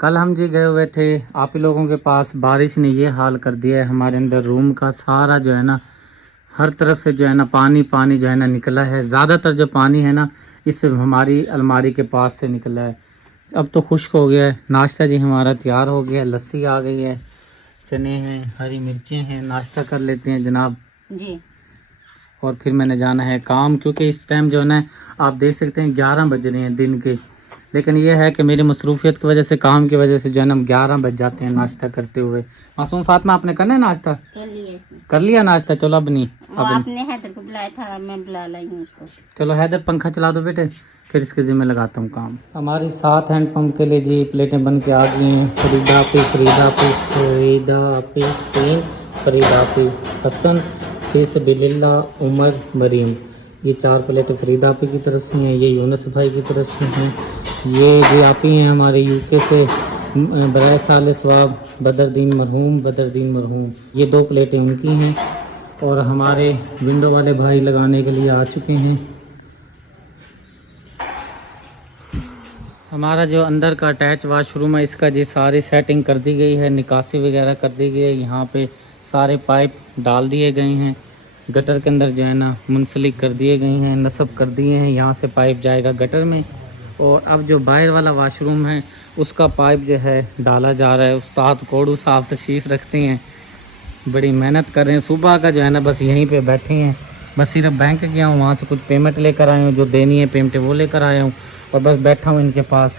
कल हम जी गए हुए थे आप ही लोगों के पास। बारिश ने ये हाल कर दिया है हमारे अंदर रूम का सारा जो है ना, हर तरफ से जो है ना पानी पानी जो है ना निकला है। ज़्यादातर जो पानी है ना इस हमारी अलमारी के पास से निकला है। अब तो खुश्क हो गया है। नाश्ता जी हमारा तैयार हो गया है, लस्सी आ गई है, चने हैं, हरी मिर्चें हैं। नाश्ता कर लेते हैं जनाब जी। और फिर मैंने जाना है काम, क्योंकि इस टाइम जो है ना आप देख सकते हैं 11 बज रहे हैं दिन के। लेकिन ये है कि मेरी मसरूफियत की वजह से, काम की वजह से जो है ना 11 बज जाते हैं नाश्ता करते हुए। मासूम फातिमा आपने करना है नाश्ता? कर लिया नाश्ता? चलो अब नहीं, आपने हैदर को बुलाया था, मैं बुला लाई हूँ उसको। चलो हैदर पंखा चला दो बेटे, फिर इसके जिम्मे लगाता हूँ काम। हमारी 7 हैंड पंप के लिए जी प्लेटें बन के आ गई हैं। फरीदा पे हसन फिसबिल्ला उमर मरीम, ये 4 प्लेटें फरीदा पे की तरफ से हैं, ये यूनुस भाई की तरफ से हैं। ये जी आप ही हैं हमारे यूके से, बराए साल सवाब बदरदीन मरहूम। ये 2 प्लेटें उनकी हैं और हमारे विंडो वाले भाई लगाने के लिए आ चुके हैं। हमारा जो अंदर का अटैच वाशरूम है इसका जी सारी सेटिंग कर दी गई है, निकासी वगैरह कर दी गई है। यहाँ पे सारे पाइप डाल दिए गए हैं, गटर के अंदर जो है ना मुंसलिक कर दिए गए हैं, नस्ब कर दिए हैं। यहाँ से पाइप जाएगा गटर में। और अब जो बाहर वाला वाशरूम है उसका पाइप जो है डाला जा रहा है। उस्ताद कोड़ू साहब तशरीफ़ रखते हैं, बड़ी मेहनत कर रहे हैं। सुबह का जो है ना बस यहीं पे बैठे हैं, बस सिर्फ बैंक गया हूँ, वहाँ से कुछ पेमेंट लेकर आया हूँ, जो देनी है पेमेंट वो लेकर आया हूँ और बस बैठा हूँ इनके पास।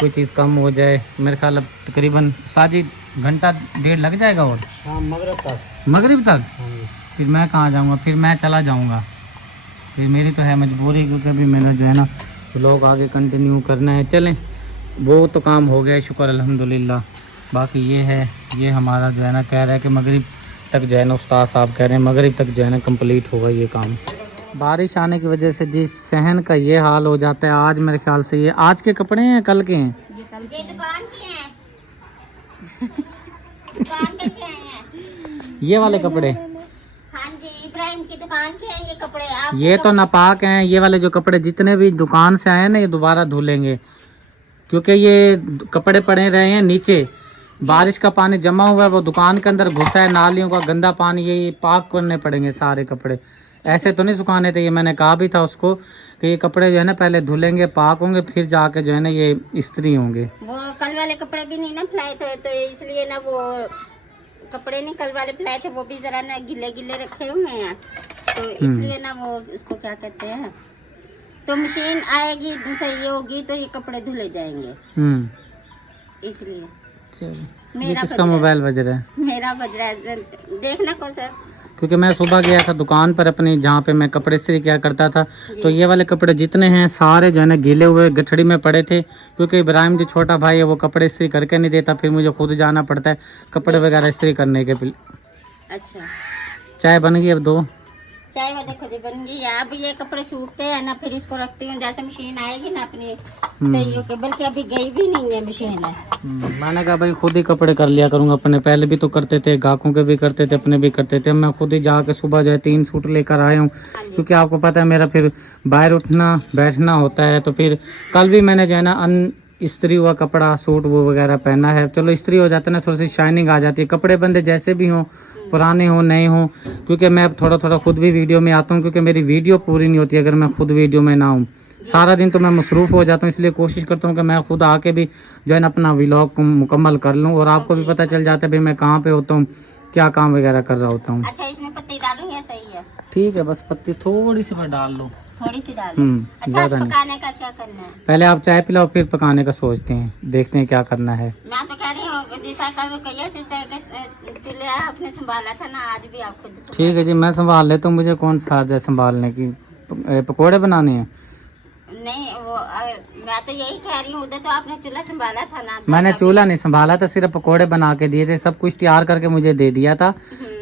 कोई चीज़ कम हो जाए, मेरे ख्याल अब तकरीबन साजी घंटा 1.5 लग जाएगा। और हाँ मगरिब तक फिर मैं कहाँ जाऊँगा, फिर मैं चला जाऊँगा। फिर मेरी तो है मजबूरी, क्योंकि अभी मैंने जो है ना व्लॉग आगे कंटिन्यू करना है। चलें, वो तो काम हो गया शुक्र अल्हम्दुलिल्लाह। बाकी ये है, ये हमारा जो है ना कह रहा है कि मगरिब तक जो है ना, उस्ताद साहब कह रहे हैं मगरिब तक जो है ना कंप्लीट होगा ये काम। बारिश आने की वजह से जी सहन का ये हाल हो जाता है। आज मेरे ख्याल से ये आज के कपड़े हैं कल के हैं? ये दुकान के हैं। दुकान पे से आए हैं ये वाले कपड़े? हाँ जी, इब्राहिम की दुकान के हैं ये कपड़े। आप ये तो नापाक हैं। ये वाले जो कपड़े जितने भी दुकान से आए हैं ना ये दोबारा धुलेंगे, क्योंकि ये कपड़े पड़े रहे हैं नीचे, बारिश का पानी जमा हुआ है, वो दुकान के अंदर घुसा है, नालियों का गंदा पानी, ये पाक करने पड़ेंगे सारे कपड़े। ऐसे तो नहीं सुखाने थे। ये मैंने कहा भी था उसको कि ये कपड़े जो है ना पहले धुलेंगे, पाक होंगे, फिर जाके जो है ना ये इस्त्री होंगे। वो कल वाले कपड़े भी नहीं ना फैलाए थे, तो इसलिए ना वो कपड़े नहीं कल वाले फैलाए थे, वो भी जरा ना गिले गिले रखे हुए हैं, तो इसलिए ना वो उसको क्या कहते हैं, तो मशीन आएगी सही होगी तो ये कपड़े धुले जाएंगे, इसलिए। मेरा किसका मोबाइल बज रहा है? मेरा बज रहा है, देखना को सर। क्योंकि मैं सुबह गया था दुकान पर अपनी, जहाँ पे मैं कपड़े इस्त्री किया करता था, तो ये वाले कपड़े जितने हैं सारे जो है ना गीले हुए गठड़ी में पड़े थे। क्योंकि इब्राहिम जो छोटा भाई है वो कपड़े इस्त्री करके नहीं देता, फिर मुझे खुद जाना पड़ता है कपड़े वगैरह इस्त्री करने के। अच्छा, चाय बन गई? अब दो चाय वो देखो जी बन गई। अब ये कपड़े सूखते हैं ना, फिर इसको रखती हूँ, जैसे मशीन आएगी ना अपनी सही होके, बल्कि अभी गई भी नहीं है मशीन है। मैंने कहा भाई खुद ही कपड़े कर लिया करूँगा अपने, पहले भी तो करते थे, गाहकों के भी करते थे, अपने भी करते थे। मैं खुद ही जाके सुबह जो है 3 सूट लेकर आया हूँ, क्योंकि आपको पता है मेरा फिर बाहर उठना बैठना होता है। तो फिर कल भी मैंने जो है ना इस्त्री हुआ कपड़ा सूट वो वगैरह पहना है। चलो इस्त्री हो जाता है ना, थोड़ी सी शाइनिंग आ जाती है, कपड़े बंदे जैसे भी हों, पुराने हों नए हों। क्योंकि मैं थोड़ा थोड़ा खुद भी वीडियो में आता हूँ, क्योंकि मेरी वीडियो पूरी नहीं होती अगर मैं खुद वीडियो में ना हूँ। सारा दिन तो मैं मसरूफ़ हो जाता हूँ, इसलिए कोशिश करता हूँ कि मैं खुद आके भी जो है ना अपना व्लॉग को मुकम्मल कर लूँ, और आपको भी पता चल जाता है भाई मैं कहाँ पे होता हूँ, क्या काम वगैरह कर रहा होता हूँ। अच्छा, इसमें पत्ती डालूं या सही है? ठीक है, बस पत्ती थोड़ी सी पर डाल लो, थोड़ी सी डाल। अच्छा, ज़्यादा नहीं। पकाने का क्या करना है? पहले आप चाय पिलाओ, फिर पकाने का सोचते हैं, देखते हैं क्या करना है। मैं तो कह रही हूँ जितना कल रुपया से चूल्हा आपने संभाला था ना, आज भी आप खुद ठीक है जी, मैं संभाल लेता हूँ, मुझे कौन सा हर्ज है संभालने की। पकोड़े बनाने हैं? नहीं वो मैं तो यही कह रही हूँ, उधर तो आपने चूल्हा संभाला था ना। मैंने चूल्हा नहीं संभाला था, सिर्फ पकोड़े बना के दिए थे, सब कुछ तैयार करके मुझे दे दिया था।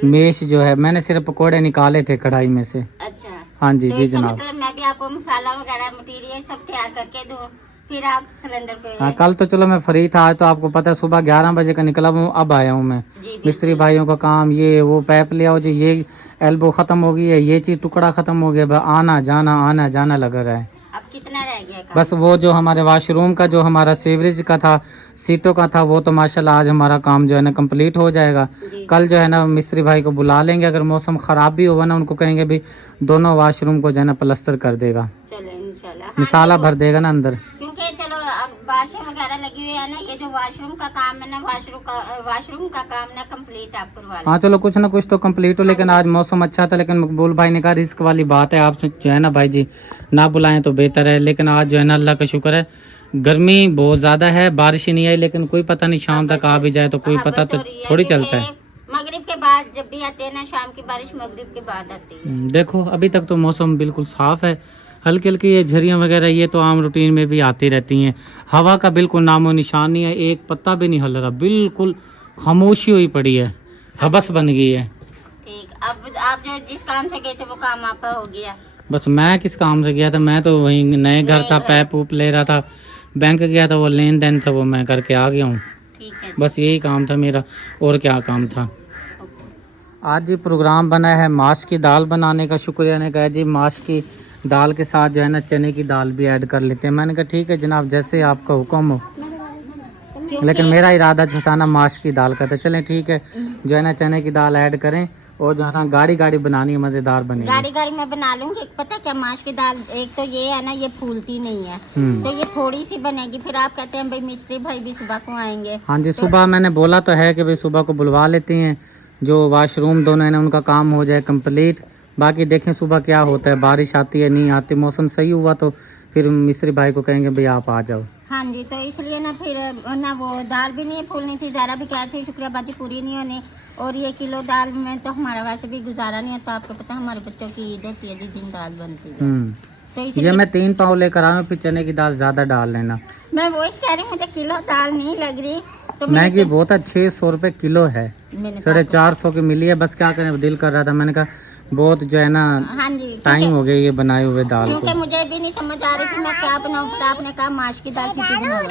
मेश जो है मैंने सिर्फ पकोड़े निकाले थे कढ़ाई में से। अच्छा, हाँ जी, तो जी इसका जनाब। मतलब मैं भी आपको मसाला वगैरह मटेरियल सब तैयार करके दूँ, फिर आप सिलेंडर पे। हाँ, कल तो चलो मैं फ्री था, आज तो आपको पता है सुबह 11 बजे का निकला हूँ, अब आया हूँ मैं। मिस्त्री भाइयों का काम, ये वो पैप ले आओ जी, ये एल्बो खत्म हो गई है, ये चीज टुकड़ा खत्म हो गया, आना जाना लगा रहा है। अब कितना रह गया काम? बस वो जो हमारे वॉशरूम का जो हमारा सीवरेज का था, सीटों का था, वो तो माशाल्लाह आज हमारा काम जो है ना कंप्लीट हो जाएगा। जी। कल जो है ना मिस्त्री भाई को बुला लेंगे, अगर मौसम ख़राब भी होगा ना उनको कहेंगे भी दोनों वॉशरूम को जो है ना प्लास्टर कर देगा, चलो इंशाल्लाह। हाँ, मिसाला देखो, भर देगा ना अंदर। क्योंकि चलो अब बारिशें वगैरह लगी हुई है ना, ये जो वॉशरूम का काम है ना, वॉशरूम का काम ना कंप्लीट आप करवा लें। हाँ चलो कुछ ना कुछ तो कंप्लीट हो, लेकिन आज मौसम अच्छा था, लेकिन मकबूल भाई ने कहा रिस्क वाली बात है, आप जो है ना भाई जी ना बुलाएं तो बेहतर है। लेकिन आज जो है ना अल्लाह का शुक्र है, गर्मी बहुत ज़्यादा है, बारिश ही नहीं आई, लेकिन कोई पता नहीं शाम तक आ भी जाए तो कोई पता तो थोड़ी चलता है। मगरिब के बाद जब भी आते हैं ना, शाम की बारिश मगरिब के बाद आती है। देखो अभी तक तो मौसम बिल्कुल साफ़ है, हल्की हल्की ये झरियाँ वगैरह ये तो आम रूटीन में भी आती रहती हैं। हवा का बिल्कुल नामो निशान नहीं है, एक पत्ता भी नहीं हिल रहा, बिल्कुल खामोशी हुई पड़ी है, हबस बन गई है। ठीक, अब आप जो जिस काम से गए थे वो काम आपका हो गया? बस मैं किस काम से गया था, मैं तो वहीं नए घर था, पैप वूप ले रहा था, बैंक गया था, वो लेन देन था वो मैं करके आ गया हूँ। ठीक है, बस यही काम था मेरा, और क्या काम था। आज जी प्रोग्राम बना है माश की दाल बनाने का। शुक्रिया ने कहा जी माश की दाल के साथ जो है ना चने की दाल भी ऐड कर लेते हैं। मैंने कहा ठीक है जनाब, जैसे आपका हुक्म हो, लेकिन मेरा इरादा जो था ना माश की दाल का था। चलें ठीक है, जो है ना चने की दाल ऐड करें, और जो है ना गाढ़ी गाढ़ी बनानी है, मज़ेदार बनेगी। गाड़ी गाड़ी मैं बना लूंगी। पता क्या, माश की दाल एक तो ये है ना, ये फूलती नहीं है, तो ये थोड़ी सी बनेगी। फिर आप कहते हैं भाई मिस्त्री भाई भी सुबह को आएंगे। हाँ जी, सुबह मैंने बोला तो है कि भाई सुबह को बुलवा लेते हैं, जो वॉशरूम दोनों है ना उनका काम हो जाए कंप्लीट। बाकी देखें सुबह क्या होता है, बारिश आती है नहीं आती, मौसम सही हुआ तो फिर मिस्त्री भाई को कहेंगे भाई आप आ जाओ। हाँ जी, तो इसलिए ना फिर ना वो दाल भी नहीं फूलनी थी, ज़रा भी कह थी शुक्रिया बाजी पूरी नहीं होनी। और ये किलो दाल में तो हमारा वैसे भी गुजारा नहीं होता, आपको पता है हमारे बच्चों की ईद होती है जिस दिन दाल बनती है। तो इसलिए ये मैं 3 पाव लेकर आया हूँ, फिर चने की दाल ज़्यादा डाल लेना। मैं वही कह रही हूँ, मुझे किलो दाल नहीं लग रही तो महंगी बहुत है, 600 रुपये किलो है, 450 की मिली है। बस क्या करें, दिल कर रहा था, मैंने कहा बहुत जो है ना हाँ जी टाइम हो गया ये बनाए हुए दाल को। क्योंकि मुझे भी नहीं समझ आ रही थी मैं क्या बनाऊँ, फिर आपने कहा माश की दाल चीटी बना लो।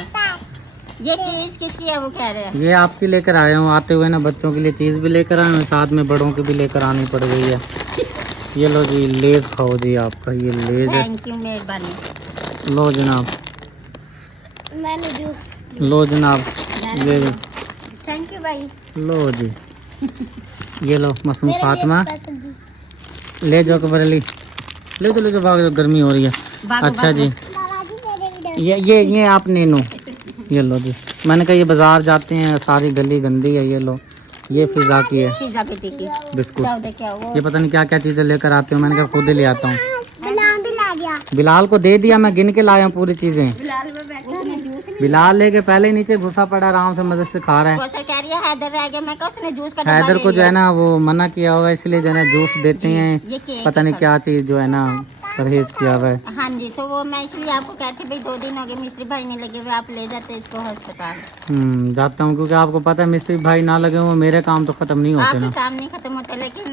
ये चीज़ किसकी है वो कह रहे हैं? ये आपकी लेकर आया हूँ, आते हुए ना बच्चों के लिए चीज़ भी लेकर आए हैं, साथ में बड़ों की भी लेकर आनी पड़ गई है। ये लो जी लेज खाओ जी, आपका ये लेज है। थैंक यू, मेहरबानी। लो जनाब, मैंने जूस लो जनाब, ये थैंक यू भाई। लो जी, ये लो मासूम फातिमा, ले जाओ कबरली, ले जाओ भाग, गर्मी हो रही है। अच्छा जी, ये आप नैनो, ये लो जी। मैंने कहा ये बाजार जाते हैं, सारी गली गंदी है, ये लो ये फिजा की है बिस्कुट। ये पता नहीं क्या क्या चीज़ें लेकर आते हो, मैंने कहा खुद ही ले आता हूँ। बिलाल को दे दिया, मैं गिन के लाया हूँ पूरी चीज़ें। बिलाल लेके पहले ही नीचे घुसा पड़ा, आराम से मदद से खा रहा है। हैदर को जो है ना वो मना किया होगा, इसलिए जो है ना जूस देते हैं, पता नहीं क्या चीज़ जो है ना परहेज किया हुआ है। हाँ जी, तो वो मैं इसलिए आपको कहती भाई 2 दिन हो गए मिस्त्री भाई नहीं लगे हुए, आप ले जाते इसको अस्पताल। जाता हूँ, क्योंकि आपको पता है मिस्त्री भाई ना लगे वो मेरे काम तो खत्म नहीं होते ना। आपके काम नहीं खत्म होते, लेकिन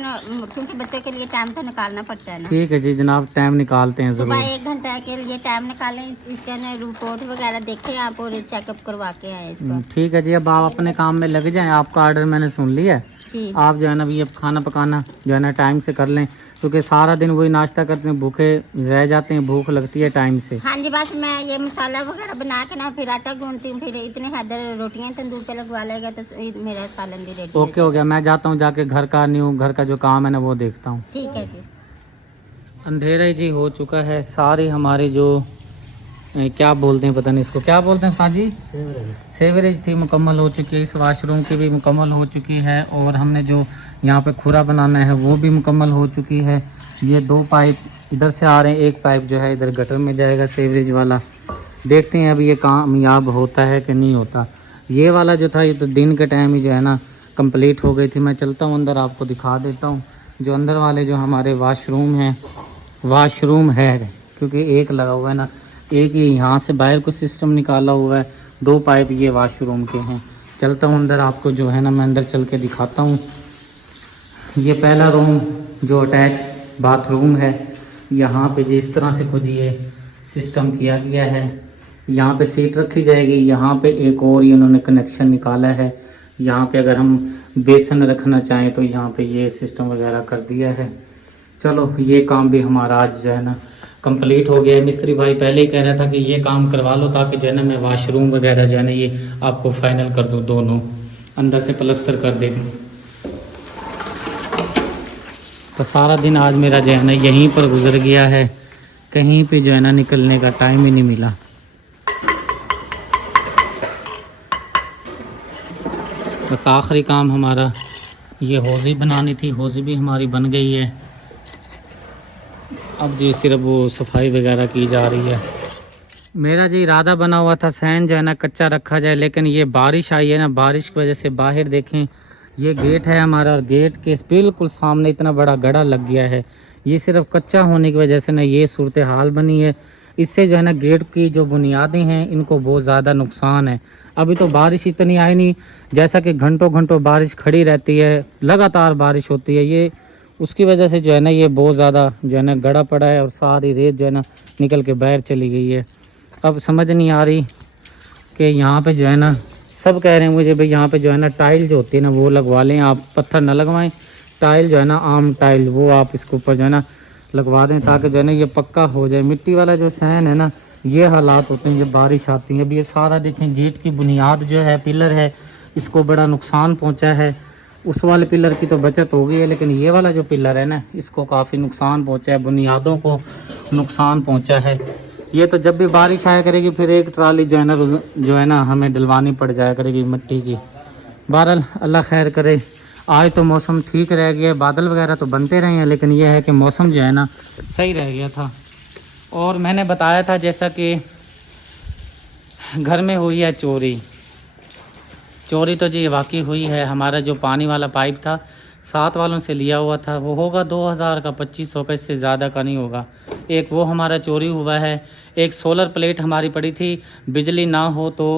क्योंकि बच्चों के लिए टाइम तो निकालना पड़ता है ना। ठीक है जी जनाब, टाइम निकालते हैं जरूर। सुबह 1 घंटा के लिए टाइम निकालें, इसका ना रिपोर्ट वगैरह देखें आप और चेकअप करवा के आए इसको। ठीक है जी, अब आप अपने काम में लग जाएं, आपका ऑर्डर मैंने सुन लिया है। आप जो है ना ये खाना पकाना जो है ना टाइम से कर लें, क्योंकि सारा दिन वही नाश्ता करते हैं, भूखे रह जाते हैं, भूख लगती है टाइम से। हाँ जी, बस मैं ये मसाला वगैरह बना के ना फिर आटा गूंथती हूँ, फिर इतने हैदर रोटियाँ तंदूर पे लगवा लेगा तो मेरा सालन भी रेडी। ओके हो गया, मैं जाता हूँ, जाके घर का जो काम है ना वो देखता हूँ। ठीक है जी। अंधेरा जी हो चुका है, सारी हमारी जो क्या बोलते हैं पता नहीं इसको क्या बोलते हैं साजी, सेवरेज थी मुकम्मल हो चुकी है, इस वाशरूम की भी मुकम्मल हो चुकी है, और हमने जो यहाँ पे खुरा बनाना है वो भी मुकम्मल हो चुकी है। ये 2 पाइप इधर से आ रहे हैं, एक पाइप जो है इधर गटर में जाएगा सेवरेज वाला। देखते हैं अब ये कामयाब होता है कि नहीं होता। ये वाला जो था ये तो दिन के टाइम ही जो है ना कंप्लीट हो गई थी। मैं चलता हूँ अंदर, आपको दिखा देता हूँ जो अंदर वाले जो हमारे वाशरूम है, क्योंकि एक लगा हुआ है ना, एक ही यहाँ से बाहर को सिस्टम निकाला हुआ है, 2 पाइप ये वाशरूम के हैं। चलता हूँ अंदर, आपको जो है ना मैं अंदर चल के दिखाता हूँ। ये पहला रूम जो अटैच बाथरूम है, यहाँ पे जिस तरह से कुछ ये सिस्टम किया गया है, यहाँ पे सीट रखी जाएगी, यहाँ पे एक और ये उन्होंने कनेक्शन निकाला है। यहाँ पे अगर हम बेसन रखना चाहें तो यहाँ पे ये सिस्टम वगैरह कर दिया है। चलो ये काम भी हमारा आज जो है ना कंप्लीट हो गया है। मिस्त्री भाई पहले ही कह रहा था कि ये काम करवा लो ताकि जो है ना मैं वॉशरूम वगैरह जो है ना ये आपको फाइनल कर दूँ, दोनों अंदर से प्लास्टर कर दे दूँ। तो सारा दिन आज मेरा जो है ना यहीं पर गुजर गया है, कहीं पे जो है ना निकलने का टाइम ही नहीं मिला। बस आखिरी काम हमारा ये हौज़ी बनानी थी, हौज़ी भी हमारी बन गई है। अब जी सिर्फ वो सफाई वगैरह की जा रही है। मेरा जी इरादा बना हुआ था सैन जो है ना कच्चा रखा जाए, लेकिन ये बारिश आई है ना, बारिश की वजह से बाहर देखें ये गेट है हमारा, और गेट के बिल्कुल सामने इतना बड़ा गड़ा लग गया है। ये सिर्फ कच्चा होने की वजह से ना ये सूरत हाल बनी है। इससे जो है ना गेट की जो बुनियादें हैं इनको बहुत ज़्यादा नुकसान है। अभी तो बारिश इतनी आई नहीं, जैसा कि घंटों घंटों बारिश खड़ी रहती है, लगातार बारिश होती है, ये उसकी वजह से जो है ना ये बहुत ज़्यादा जो है ना गड़ा पड़ा है और सारी रेत जो है ना निकल के बाहर चली गई है। अब समझ नहीं आ रही कि यहाँ पे जो है ना सब कह रहे हैं मुझे भाई यहाँ पे जो है ना टाइल जो होती है ना वो लगवा लें आप, पत्थर ना लगवाएं, टाइल जो है ना आम टाइल वो आप इसके ऊपर जो है ना लगवा दें ताकि जो है ना ये पक्का हो जाए। मिट्टी वाला जो सहन है ना ये हालात होते हैं जब बारिश आती है। अब ये सारा देखें गेट की बुनियाद जो है पिलर है इसको बड़ा नुकसान पहुँचा है। उस वाले पिलर की तो बचत हो गई है, लेकिन ये वाला जो पिलर है ना इसको काफ़ी नुकसान पहुँचा है, बुनियादों को नुकसान पहुँचा है। ये तो जब भी बारिश आया करेगी फिर एक ट्राली जो है ना हमें डलवानी पड़ जाया करेगी मिट्टी की। बहरहाल अल्लाह खैर करे। आज तो मौसम ठीक रह गया, बादल वगैरह तो बनते रहे हैं, लेकिन यह है कि मौसम जो है ना सही रह गया था। और मैंने बताया था जैसा कि घर में हुई है चोरी, चोरी तो जी वाकई हुई है। हमारा जो पानी वाला पाइप था 7 वालों से लिया हुआ था, वो होगा 2000 का, 2500 का, इससे ज़्यादा का नहीं होगा। एक वो हमारा चोरी हुआ है। एक सोलर प्लेट हमारी पड़ी थी, बिजली ना हो तो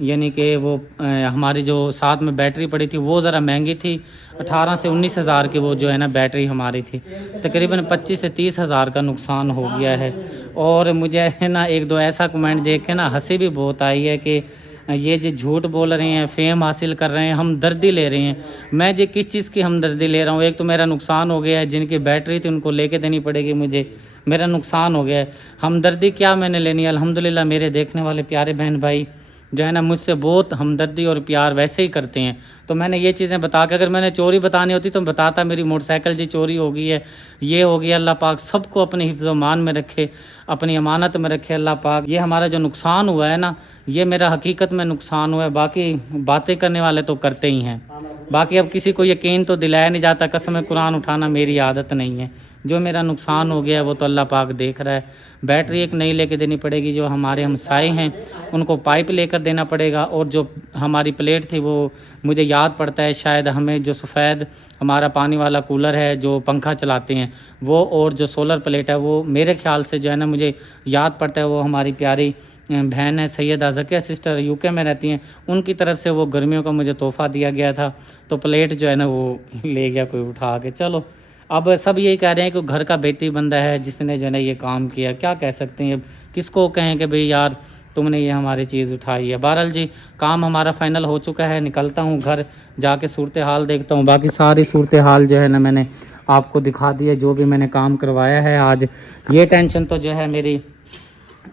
यानी कि वो हमारी जो साथ में बैटरी पड़ी थी वो ज़रा महंगी थी, 18 से 19 हज़ार की वो जो है ना बैटरी हमारी थी। तकरीबन 25 से 30 हज़ार का नुकसान हो गया है। और मुझे है ना 1-2 ऐसा कमेंट देख के ना हंसी भी बहुत आई है कि ये जो झूठ बोल रहे हैं, फेम हासिल कर रहे हैं, हमदर्दी ले रहे हैं। मैं जी किस चीज़ की हमदर्दी ले रहा हूँ? एक तो मेरा नुकसान हो गया है, जिनकी बैटरी थी उनको लेके देनी पड़ेगी मुझे, मेरा नुकसान हो गया है। हमदर्दी क्या मैंने लेनी है? अल्हम्दुलिल्लाह मेरे देखने वाले प्यारे बहन भाई जो है ना मुझसे बहुत हमदर्दी और प्यार वैसे ही करते हैं। तो मैंने ये चीज़ें बता के, अगर मैंने चोरी बतानी होती तो बताता मेरी मोटरसाइकिल जी चोरी हो गई है, ये हो गया। अल्लाह पाक सबको अपने हिफ्ज़-ओ-मान में रखे, अपनी अमानत में रखे अल्लाह पाक। ये हमारा जो नुकसान हुआ है ना ये मेरा हकीकत में नुकसान हुआ है। बाकी बातें करने वाले तो करते ही हैं। बाकी अब किसी को यकीन तो दिलाया नहीं जाता, कसम कुरान उठाना मेरी आदत नहीं है। जो मेरा नुकसान हो गया है वो तो अल्लाह पाक देख रहा है। बैटरी एक नई लेके देनी पड़ेगी, जो हमारे हमसाए हैं उनको पाइप लेकर देना पड़ेगा। और जो हमारी प्लेट थी वो मुझे याद पड़ता है शायद हमें जो सफ़ेद हमारा पानी वाला कूलर है जो पंखा चलाते हैं वो, और जो सोलर प्लेट है वो मेरे ख्याल से जो है ना मुझे याद पड़ता है वो हमारी प्यारी बहन है सैयदा ज़किया सिस्टर, यूके में रहती हैं, उनकी तरफ से वो गर्मियों का मुझे तोहफ़ा दिया गया था। तो प्लेट जो है ना वो ले गया कोई उठा के। चलो अब सब यही कह रहे हैं कि घर का बेटी बंदा है जिसने जो है ना ये काम किया, क्या कह सकते हैं? किसको कहें कि भाई यार तुमने ये हमारी चीज़ उठाई है। बहरहाल जी काम हमारा फाइनल हो चुका है, निकलता हूँ घर जाके सूरत हाल देखता हूँ। बाकी सारी सूरत हाल जो है ना मैंने आपको दिखा दी है, जो भी मैंने काम करवाया है आज। ये टेंशन तो जो है मेरी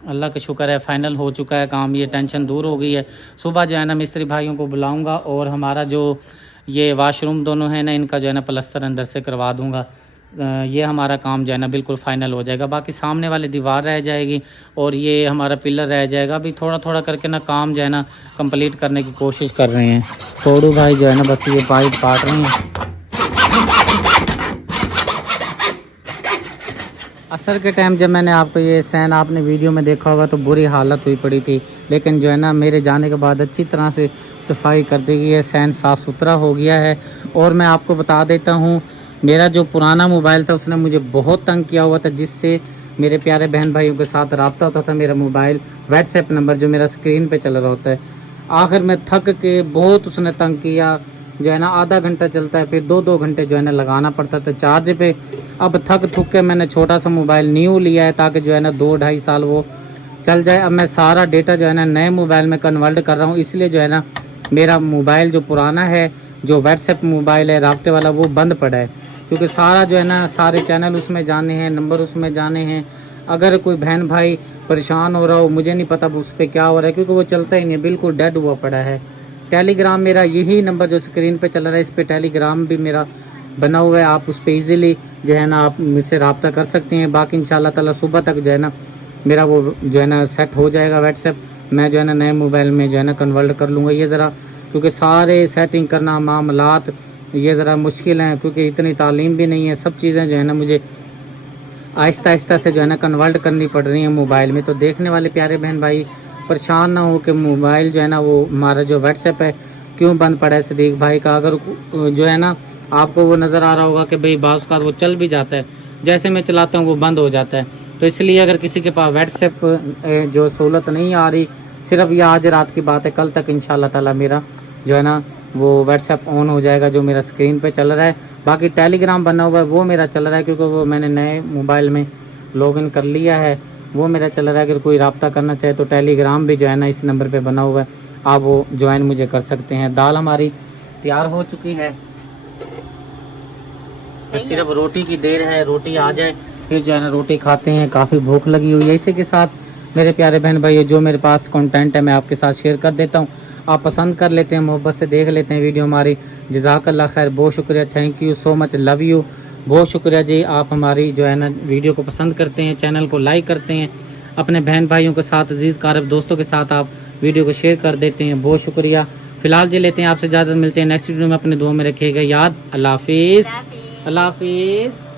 अल्लाह का शुक्र है फ़ाइनल हो चुका है काम, ये टेंशन दूर हो गई है। सुबह जो है ना मिस्त्री भाइयों को बुलाऊंगा और हमारा जो ये वाशरूम दोनों है ना इनका जो है ना प्लास्टर अंदर से करवा दूंगा। ये हमारा काम जो है ना बिल्कुल फ़ाइनल हो जाएगा। बाकी सामने वाली दीवार रह जाएगी और ये हमारा पिलर रह जाएगा। अभी थोड़ा थोड़ा करके ना काम जो है ना कंप्लीट करने की कोशिश कर रहे हैं। छोड़ू भाई जो है ना बस ये पाइप काट रहे हैं। असर के टाइम जब मैंने आपको ये सैन आपने वीडियो में देखा होगा तो बुरी हालत हुई पड़ी थी, लेकिन जो है ना मेरे जाने के बाद अच्छी तरह से सफाई कर दी गई है, सैन साफ़ सुथरा हो गया है। और मैं आपको बता देता हूँ मेरा जो पुराना मोबाइल था उसने मुझे बहुत तंग किया हुआ था, जिससे मेरे प्यारे बहन भाइयों के साथ रब्ता होता था। मेरा मोबाइल व्हाट्सएप नंबर जो मेरा स्क्रीन पे चल रहा होता है, आखिर में थक के बहुत उसने तंग किया। जो है ना आधा घंटा चलता है, फिर 2-2 घंटे जो है ना लगाना पड़ता था चार्ज पे। अब थक थुक के मैंने छोटा सा मोबाइल न्यू लिया है ताकि जो है ना 2-2.5 साल वो चल जाए। अब मैं सारा डेटा जो है ना नए मोबाइल में कन्वर्ट कर रहा हूँ, इसलिए जो है ना मेरा मोबाइल जो पुराना है जो व्हाट्सएप मोबाइल है राब्ते वाला वो बंद पड़ा है। क्योंकि सारा जो है ना सारे चैनल उसमें जाने हैं, नंबर उसमें जाने हैं। अगर कोई बहन भाई परेशान हो रहा हो, मुझे नहीं पता उस पर क्या हो रहा है, क्योंकि वो चलता ही नहीं है, बिल्कुल डेड हुआ पड़ा है। टेलीग्राम मेरा यही नंबर जो स्क्रीन पे चल रहा है, इस पे टेलीग्राम भी मेरा बना हुआ है। आप उस पर ईजिली जो है ना आप मुझसे रब्ता कर सकते हैं। बाकी इंशाल्लाह ताला सुबह तक जो है ना मेरा वो जो है ना सेट हो जाएगा व्हाट्सएप। मैं जो है ना नए मोबाइल में जो है ना कन्वर्ट कर लूँगा। ये ज़रा क्योंकि सारे सेटिंग करना मामलात ये ज़रा मुश्किल हैं, क्योंकि इतनी तालीम भी नहीं है। सब चीज़ें जो है ना मुझे आहिस्ता आहिस्ता से जो है ना कन्वर्ट करनी पड़ रही है मोबाइल में। तो देखने वाले प्यारे बहन भाई परेशान ना हो कि मोबाइल जो है ना वो हमारा जो व्हाट्सएप है क्यों बंद पड़ा है सदीक भाई का। अगर जो है ना आपको वो नज़र आ रहा होगा कि भाई बाज़ का वो चल भी जाता है, जैसे मैं चलाता हूँ वो बंद हो जाता है। तो इसलिए अगर किसी के पास व्हाट्सएप जो सहूलत नहीं आ रही, सिर्फ ये आज रात की बात है, कल तक इंशाल्लाह ताला मेरा जो है ना वो व्हाट्सएप ऑन हो जाएगा जो मेरा स्क्रीन पे चल रहा है। बाकी टेलीग्राम बना हुआ है वो मेरा चल रहा है, क्योंकि वो मैंने नए मोबाइल में लॉगिन कर लिया है, वो मेरा चल रहा है। अगर कोई रब्ता करना चाहे तो टेलीग्राम भी जो है ना इस नंबर पे बना हुआ है, आप वो ज्वाइन मुझे कर सकते हैं। दाल हमारी तैयार हो चुकी है, सिर्फ रोटी की देर है, रोटी आ जाए फिर जो है ना रोटी खाते हैं। काफ़ी भूख लगी हुई है। इसी के साथ मेरे प्यारे बहन भाई जो मेरे पास कंटेंट है मैं आपके साथ शेयर कर देता हूँ, आप पसंद कर लेते हैं, मोहब्बत से देख लेते हैं वीडियो हमारी। जज़ाकल्लाह खैर, बहुत शुक्रिया, thank you so much, love you, बहुत शुक्रिया जी। आप हमारी जो है ना वीडियो को पसंद करते हैं, चैनल को लाइक करते हैं, अपने बहन भाइयों के साथ, अजीज़ कारब दोस्तों के साथ आप वीडियो को शेयर कर देते हैं, बहुत शुक्रिया। फ़िलहाल जी लेते हैं आपसे इजाज़त, मिलते हैं नेक्स्ट वीडियो में, अपने दुआ में रखिएगा याद। अल्लाह हाफिज़, अल्लाह हाफिज़।